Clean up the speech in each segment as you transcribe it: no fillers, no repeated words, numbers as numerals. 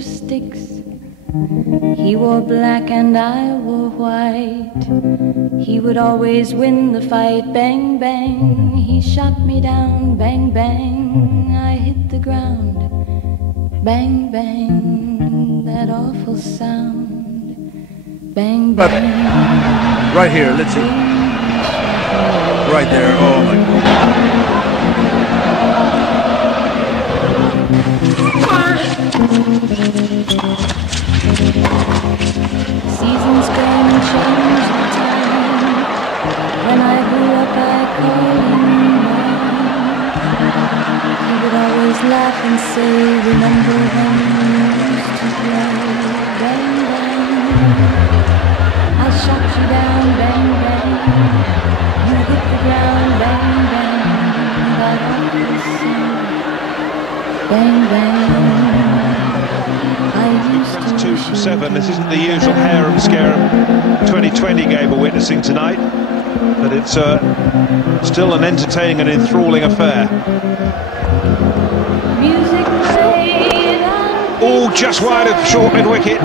of sticks. He wore black and I wore white. He would always win the fight. Bang, bang, he shot me down. Bang, bang, I hit the ground. Bang, bang, that awful sound. Bang, bang. Right here, let's see. Right there, oh my God. Seasons come and change the time. When I grew up I called him mine. He would always laugh and say, remember when we used to play. Bang, bang, I shot you down. Bang, bang, you hit the ground. Bang, bang, that awful sound. Bang, bang, I used to. 2 from 7. This isn't the usual harem-scarum 2020 game we're witnessing tonight, but it's still an entertaining and enthralling affair. Music played on. All just wide of short mid-wicket,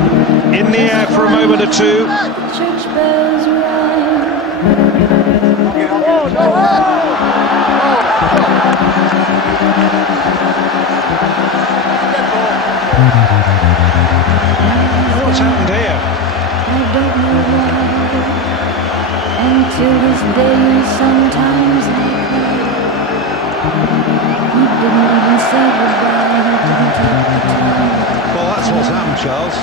in the air for a moment or two. Church bells rang. What's happened here? I don't know why. Until this day, sometimes I cry. He didn't even say goodbye. He didn't take the time. Well, that's what's happened, Charles.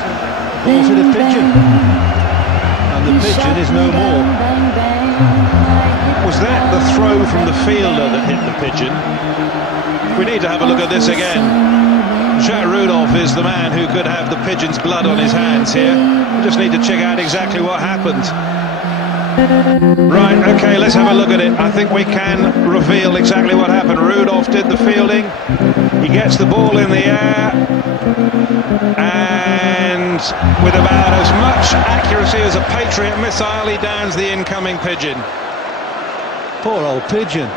Ball to the pigeon, and the pigeon is no more. Bang, bang, Was that the throw from the fielder that hit the pigeon? We need to have a look at this again. Rudolph is the man who could have the pigeon's blood on his hands here. We just need to check out exactly what happened. Right, okay, let's have a look at it. I think we can reveal exactly what happened. Rudolph did the fielding. He gets the ball in the air. And with about as much accuracy as a Patriot missile, he downs the incoming pigeon. Poor old pigeon.